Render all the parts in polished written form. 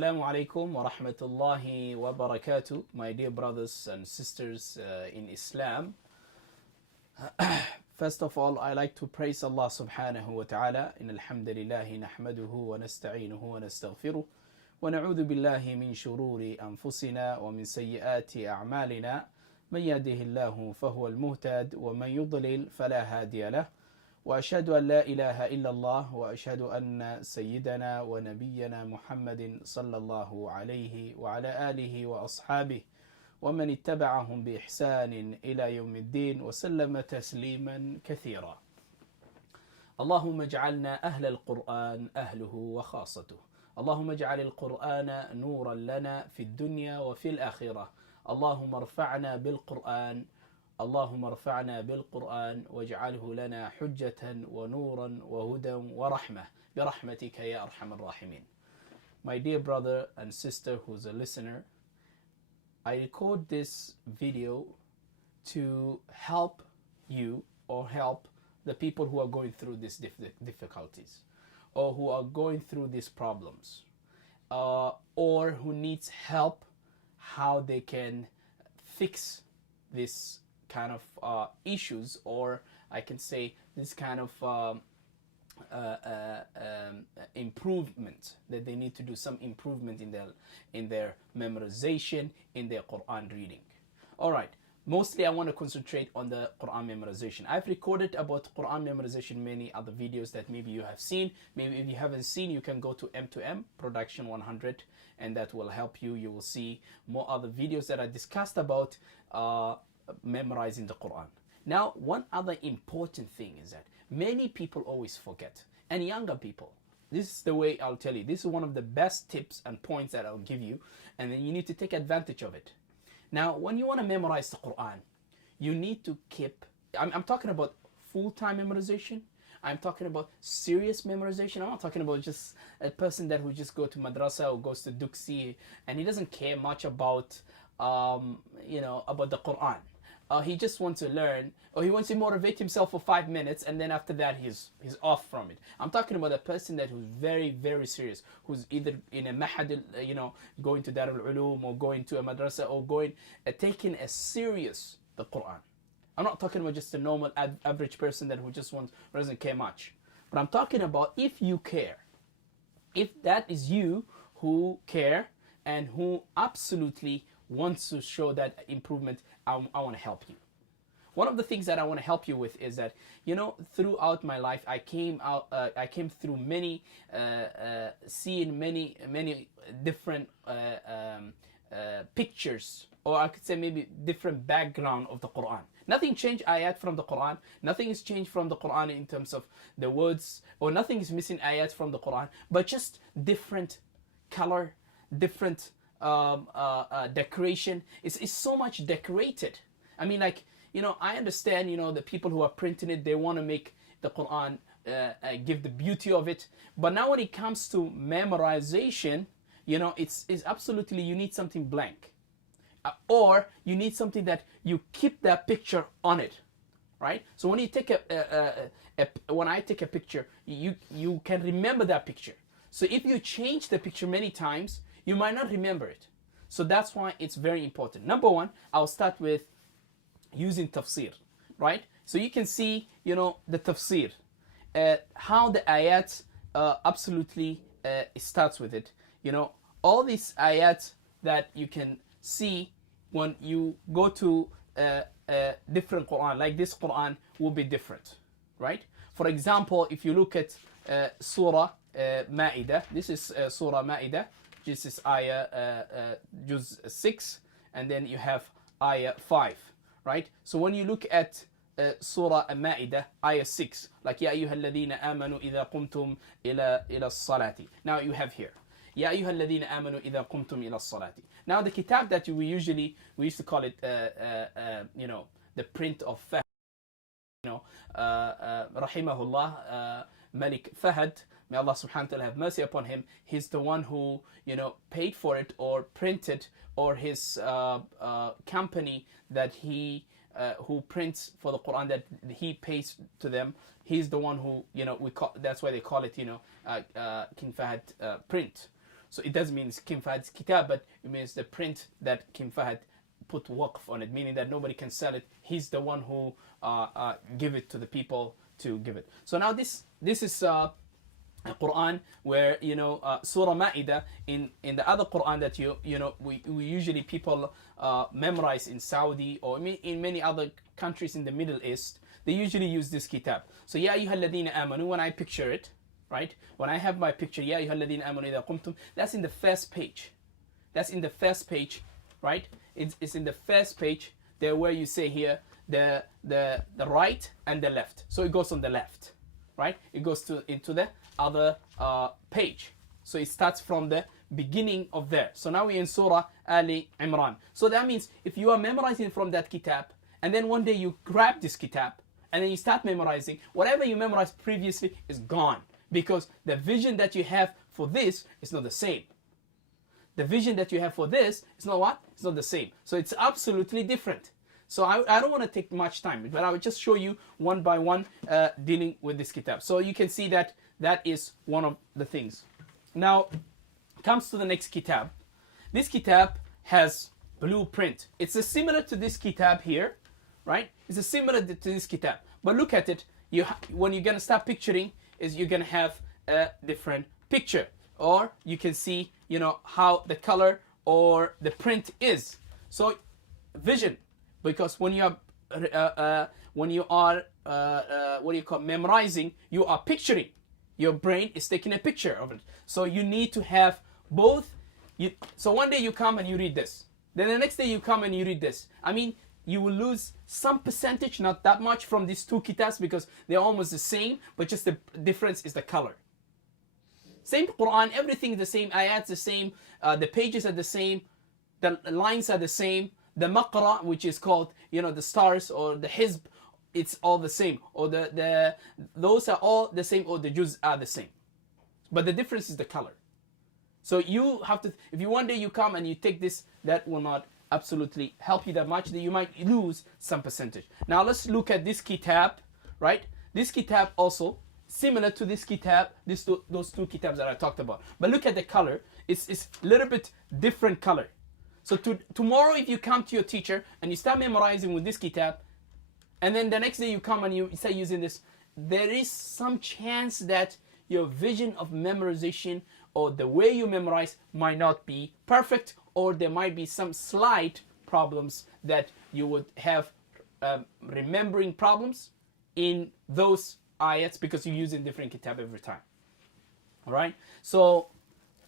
Assalamu alaikum wa rahmatullahi wa barakatuh, my dear brothers and sisters in Islam. First of all, I like to praise Allah subhanahu wa ta'ala. In alhamdulillahi nahmaduhu wa nasta'inuhu wa nastaghfiruh. Wa na'udhu billahi min shururi anfusina wa min sayyiati a'malina. Man yahdihillahu fahuwa al-muhtad wa man yudlil fala hadiya lah. وأشهد أن لا إله إلا الله وأشهد أن سيدنا ونبينا محمد صلى الله عليه وعلى آله وأصحابه ومن اتبعهم بإحسان إلى يوم الدين وسلم تسليما كثيرا. اللهم اجعلنا أهل القرآن أهله وخاصته. اللهم اجعل القرآن نورا لنا في الدنيا وفي الآخرة. اللهم ارفعنا بالقرآن اللهم ارفعنا بالقرآن واجعله لنا حجة ونورا وهدى ورحمة برحمتك يا أرحم الراحمين. My dear brother and sister who's a listener, I record this video to help you or help the people who are going through these difficulties or who are going through these problems or who needs help how they can fix this kind of issues, or I can say this kind of improvement, that they need to do some improvement in their memorization, in their Quran reading. All right, mostly I want to concentrate on the Quran memorization. I've recorded about Quran memorization many other videos that maybe you have seen. Maybe if you haven't seen, you can go to M2M Production 100 and that will help you. You will see more other videos that I discussed about memorizing the Quran. Now, one other important thing is that many people always forget, and younger people. This is the way I'll tell you. This is one of the best tips and points that I'll give you, and then you need to take advantage of it. Now, when you want to memorize the Quran, you need to keep, I'm talking about full-time memorization. I'm talking about serious memorization. I'm not talking about just a person that will just go to madrasa or goes to duksi and he doesn't care much about, about the Quran. He just wants to learn, or he wants to motivate himself for 5 minutes, and then after that he's off from it. I'm talking about a person that who's very, very serious, who's either in a mahad, going to Darul Ulum, or going to a madrasa, or going taking a serious the Quran. I'm not talking about just a normal average person that who just doesn't care much. But I'm talking about if you care, if that is you who care and who absolutely wants to show that improvement, I want to help you. One of the things that I want to help you with is that, throughout my life, I came through many, seeing many different pictures, or I could say maybe different background of the Quran. Nothing changed ayat from the Quran. Nothing is changed from the Quran in terms of the words, or nothing is missing ayat from the Quran, but just different color, different decoration. It's so much decorated. I mean, I understand, the people who are printing it, they want to make the Quran give the beauty of it. But now when it comes to memorization, it's absolutely, you need something blank. Or you need something that you keep that picture on it, right? So when you take when I take a picture, you can remember that picture. So if you change the picture many times, you might not remember it. So that's why it's very important. Number one, I'll start with using tafsir, right? So you can see, the tafsir, how the ayat absolutely starts with it. All these ayat that you can see when you go to different Quran, like this Quran will be different, right? For example, if you look at Surah Ma'idah, this is Surah Ma'idah. This is ayah juz 6, and then you have ayah 5, right? So when you look at Surah Al-Ma'idah, ayah 6, like Ya ayyuha alladhina amanu idha qumtum ila as-salati. Now you have here, Ya ayyuha alladhina amanu idha qumtum ila as-salati. Now the kitab that we used to call it, the print of Fahd, rahimahullah, Malik Fahd, may Allah subhanahu wa ta'ala have mercy upon him. He's the one who, paid for it or printed, or his company that he who prints for the Quran, that he pays to them. He's the one who, that's why they call it, King Fahd print. So it doesn't mean it's Kim Fahad's kitab, but it means the print that Kim Fahad put waqf on it, meaning that nobody can sell it. He's the one who give it to the people to give it. So now this is a Quran where Surah Ma'idah in the other Quran that we usually people memorize in Saudi or in many other countries in the Middle East. They usually use this kitab. So Ya ayyuhalladhina amanu, when I picture it, right? When I have my picture, Ya ayyuhalladhina amanu idha qumtum, that's in the first page. That's in the first page, right? It's in the first page there where you say here the right and the left. So it goes on the left, right? It goes into the other page. So it starts from the beginning of there. So now we're in Surah Ali Imran. So that means if you are memorizing from that kitab, and then one day you grab this kitab, and then you start memorizing, whatever you memorized previously is gone. Because the vision that you have for this is not the same. The vision that you have for this is not what? It's not the same. So it's absolutely different. So I don't want to take much time, but I will just show you one by one dealing with this kitab. So you can see that is one of the things. Now, comes to the next kitab. This kitab has blueprint. It's similar to this kitab here, right? It's similar to this kitab. But look at it. When you're going to start picturing, is you're going to have a different picture. Or you can see, how the color or the print is. So, vision. Because when you are memorizing, you are picturing. Your brain is taking a picture of it. So you need to have both. So one day you come and you read this. Then the next day you come and you read this. You will lose some percentage, not that much, from these two kitabs because they're almost the same, but just the difference is the color. Same Quran, everything is the same, ayats the same, the pages are the same, the lines are the same. The maqra, which is called, the stars or the hizb, it's all the same. Or those are all the same, or the juz are the same. But the difference is the color. So you have to, if you one day you come and you take this, that will not absolutely help you that much. That you might lose some percentage. Now let's look at this kitab, right? This kitab also, similar to this kitab, those two kitabs that I talked about. But look at the color. It's a little bit different color. So tomorrow if you come to your teacher and you start memorizing with this kitab, and then the next day you come and you start using this, there is some chance that your vision of memorization or the way you memorize might not be perfect, or there might be some slight problems that you would have remembering problems in those ayats because you're using different kitab every time. All right? So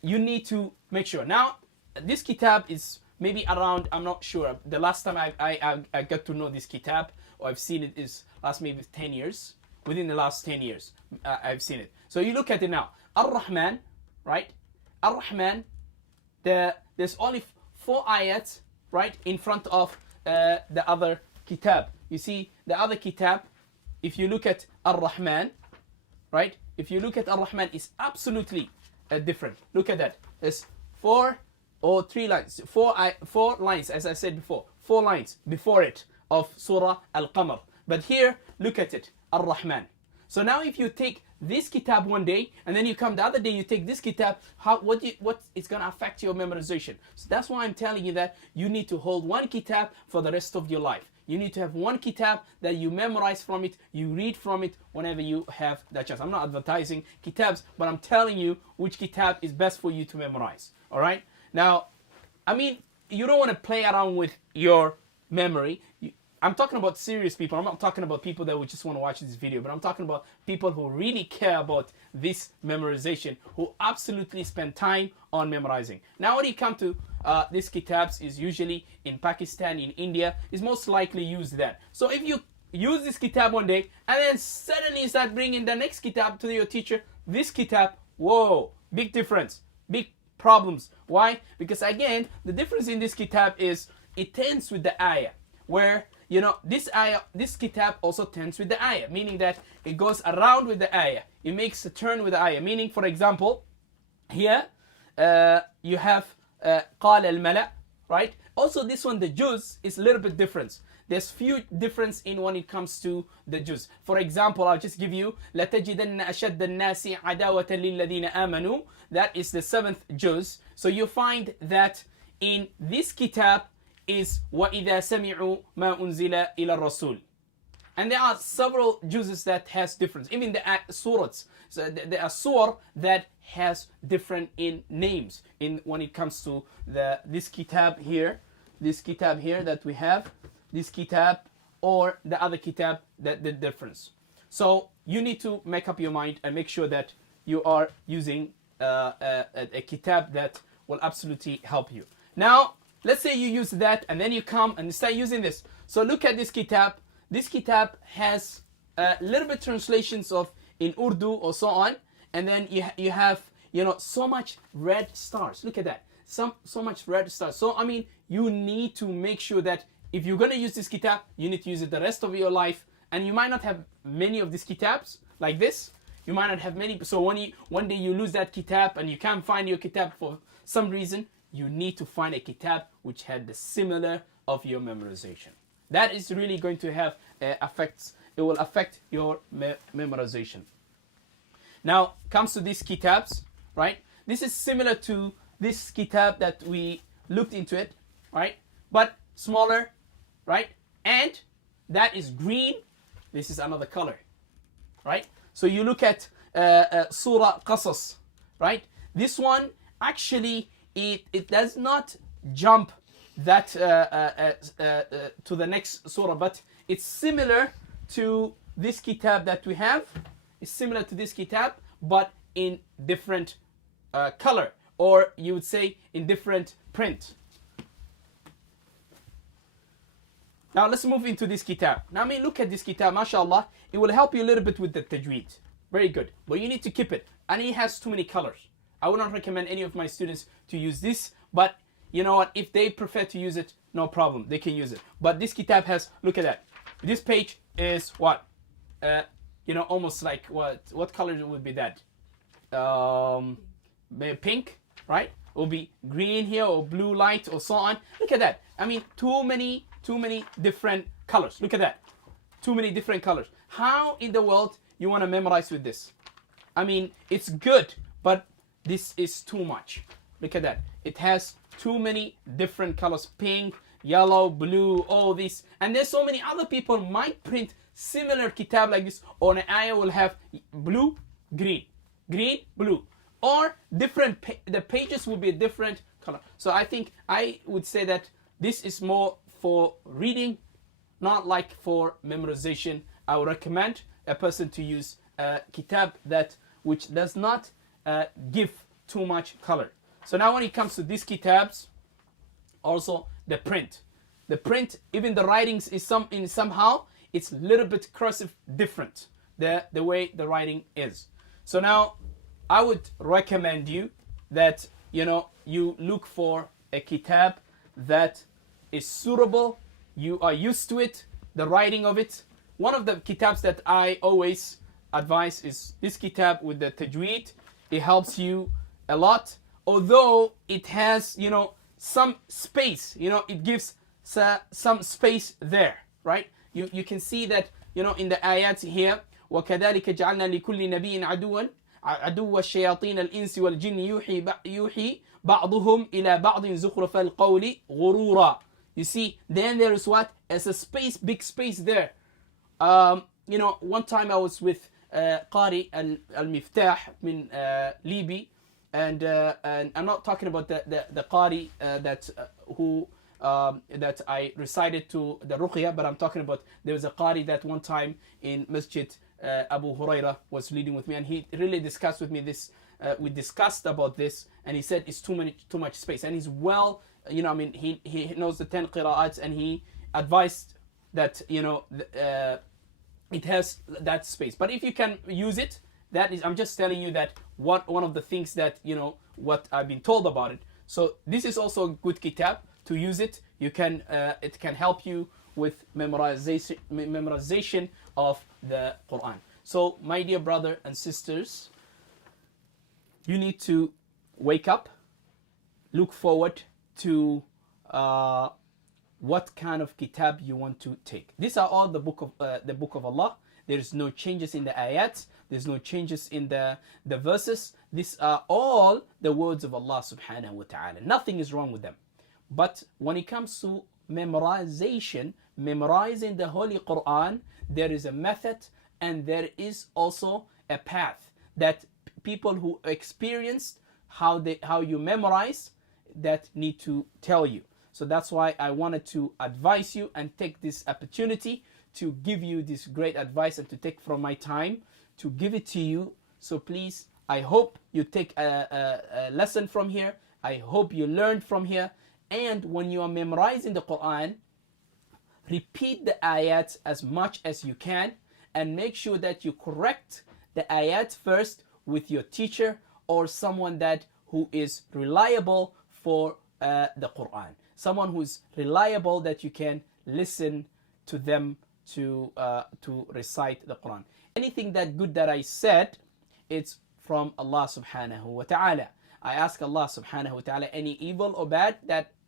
you need to make sure. Now, this kitab is maybe around, I'm not sure, the last time I got to know this kitab or I've seen it is last maybe 10 years. Within the last 10 years, I've seen it. So you look at it now. Ar-Rahman, right? Ar-Rahman, there's only 4 ayats, right, in front of the other kitab. You see, the other kitab, if you look at Ar-Rahman, right? If you look at Ar-Rahman, it's absolutely different. Look at that. There's 4 or 3 lines. 4 lines, as I said before. 4 lines before it of Surah Al-Qamar. But here, look at it. Ar-Rahman. So now if you take this kitab one day, and then you come the other day, you take this kitab, what it's going to affect your memorization. So that's why I'm telling you that you need to hold one kitab for the rest of your life. You need to have one kitab that you memorize from it, you read from it whenever you have that chance. I'm not advertising kitabs, but I'm telling you which kitab is best for you to memorize. All right? Now, you don't want to play around with your memory. I'm talking about serious people. I'm not talking about people that would just want to watch this video, but I'm talking about people who really care about this memorization, who absolutely spend time on memorizing. Now, when you come to these kitabs, is usually in Pakistan, in India, is most likely used there. So if you use this kitab one day, and then suddenly you start bringing the next kitab to your teacher, this kitab, whoa, big difference, big problems. Why? Because again, the difference in this kitab is it tends with the ayah, where this kitab also tends with the ayah, meaning that it goes around with the ayah. It makes a turn with the ayah, meaning, for example, here you have قال الملأ, right? Also, this one, the juz, is a little bit different. there's few difference in when it comes to the juz. For example, I'll just give you لَتَجِدَنَّ أَشَدَّ النَّاسِ عَدَاوَةً لِلَّذِينَ آمَنُوا. That is the 7th juz. So you find that in this kitab is وَإِذَا سَمِعُوا مَا أُنزِلَ إِلَى الرَّسُولِ. And there are several juzes that has difference. Even the surahs. So there are surah that has different in names in when it comes to this kitab here that we have, this kitab or the other kitab, that the difference. So you need to make up your mind and make sure that you are using a kitab that will absolutely help you. Now, let's say you use that and then you come and start using this. So look at this kitab. This kitab has a little bit translations of in Urdu or so on, and then you have so much red stars. Look at that, so much red stars. So I mean, you need to make sure that if you're gonna use this kitab, you need to use it the rest of your life. And you might not have many of these kitabs like this. You might not have many. So one day you lose that kitab and you can't find your kitab for some reason, you need to find a kitab which had the similar of your memorization. That is really going to have effects. It will affect your memorization. Now, comes to these kitabs, right? This is similar to this kitab that we looked into it, right? But smaller, right? And that is green. This is another color, right? So you look at Surah Qasas, right? This one, actually, it does not jump that to the next surah, but it's similar to this kitab that we have. It's similar to this kitab, but in different color, or you would say in different print. Now let's move into this kitab. Now I mean, look at this kitab, mashallah. It will help you a little bit with the tajweed. Very good. But you need to keep it. And it has too many colors. I would not recommend any of my students to use this, but you know what, if they prefer to use it, no problem, they can use it. But this kitab has, look at that. This page is what? Almost like what color would be that? Maybe pink, right? It will be green here or blue light or so on. Look at that. I mean, too many different colors. Look at that. Too many different colors. How in the world you want to memorize with this? I mean, it's good, but this is too much. Look at that. It has too many different colors, pink, yellow, blue, all this. And there's so many other people might print similar kitab like this, or an ayah will have blue, green, green, blue, or different, the pages will be a different color. So I think I would say that this is more for reading, not like for memorization. I would recommend a person to use a kitab which does not give too much color. So now when it comes to these kitabs, also the print, even the writings is somehow it's a little bit cursive different, the way the writing is. So now I would recommend you that you look for a kitab that is suitable, you are used to it, the writing of it. One of the kitabs that I always advise is this kitab with the tajweed. It helps you a lot, although it has some space, it gives some space there, right? You can see that in the ayat here, وَكَذَلِكَ جَعَلْنَا لِكُلِّ نَبِيٍّ عَدُوَّ الشَّيَاطِينَ الْإِنسِ وَالْجِنِّ يُوحِي بَعْضُهُمْ إِلَى بَعْضٍ زُخْرُفَ الْقَوْلِ غُرُورًا. You see, then there is what? As a space, big space there. One time I was with Qari al-Miftah min Libi, and I'm not talking about the Qari that I recited to the Ruqya, but I'm talking about there was a Qari that one time in Masjid Abu Huraira was leading with me, and he really discussed with me this. We discussed about this, and he said it's too much space, and he's he knows the 10 qira'ats, and he advised that it has that space. But if you can use it, that is, I'm just telling you that one of the things that what I've been told about it. So this is also a good kitab to use it. You can it can help you with memorization of the Quran. So my dear brother and sisters, you need to wake up, look forward to what kind of kitab you want to take. These are all the book of Allah. There's no changes in the ayat. There's no changes in the verses. These are all the words of Allah subhanahu wa ta'ala. Nothing is wrong with them. But when it comes to memorization, memorizing the Holy Quran, there is a method and there is also a path that people who experienced how you memorize that need to tell you. So that's why I wanted to advise you and take this opportunity to give you this great advice and to take from my time to give it to you. So please, I hope you take a lesson from here. I hope you learned from here. And when you are memorizing the Quran, repeat the ayats as much as you can and make sure that you correct the ayats first with your teacher or someone who is reliable for the Quran. Someone who's reliable that you can listen to them to recite the Quran. Anything that good that I said, it's from Allah subhanahu wa ta'ala. I ask Allah subhanahu wa ta'ala, any evil or bad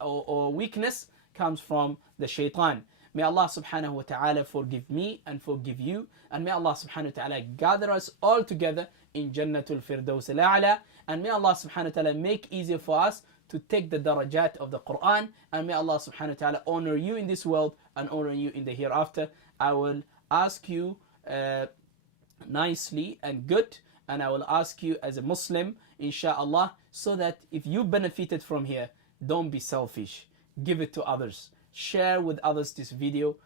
or weakness comes from the shaitan. May Allah subhanahu wa ta'ala forgive me and forgive you. And may Allah subhanahu wa ta'ala gather us all together in Jannatul Firdaus al-A'la. And may Allah subhanahu wa ta'ala make easier for us to take the darajat of the Quran. And may Allah subhanahu wa ta'ala honor you in this world and honor you in the hereafter. I will ask you nicely and good, and I will ask you as a Muslim, inshallah, so that if you benefited from here, don't be selfish. Give it to others. Share with others this video.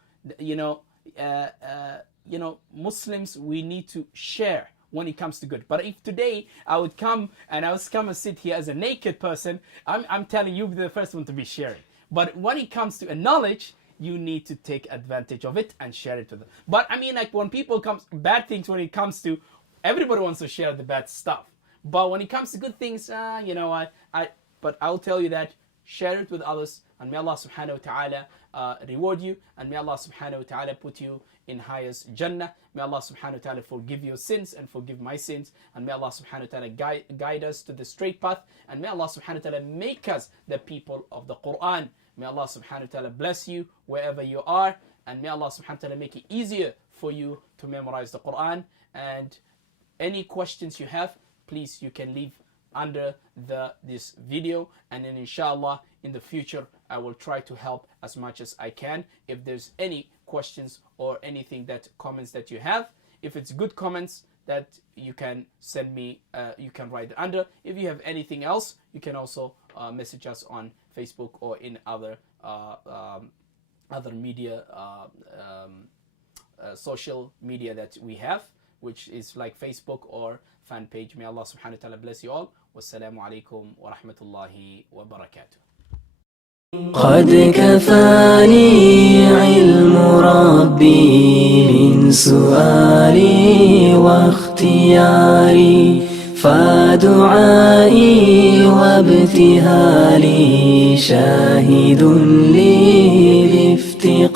Muslims, we need to share when it comes to good. But if today I would come and sit here as a naked person, I'm telling you, the first one to be sharing. But when it comes to a knowledge, you need to take advantage of it and share it with them. But I mean, like when people come bad things, when it comes to everybody wants to share the bad stuff. But when it comes to good things, but I'll tell you that share it with others, and may Allah subhanahu wa ta'ala reward you, and may Allah subhanahu wa ta'ala put you in highest Jannah. May Allah subhanahu wa ta'ala forgive your sins and forgive my sins, and may Allah subhanahu wa ta'ala guide us to the straight path, and may Allah subhanahu wa ta'ala make us the people of the Quran. May Allah subhanahu wa ta'ala bless you wherever you are, and may Allah subhanahu wa ta'ala make it easier for you to memorize the Quran. And any questions you have, please, you can leave under this video, and then inshallah in the future I will try to help as much as I can. If there's any questions or anything comments that you have, if it's good comments that you can send me, you can write it under. If you have anything else, you can also message us on Facebook or in other media, social media that we have, which is like Facebook or fan page. May Allah subhanahu wa ta'ala bless you all. Wassalamu alaikum wa rahmatullahi wa barakatuh. قد كفاني علم ربي من سؤالي واختياري فدعائي وابتهالي شاهد لي بافتقاري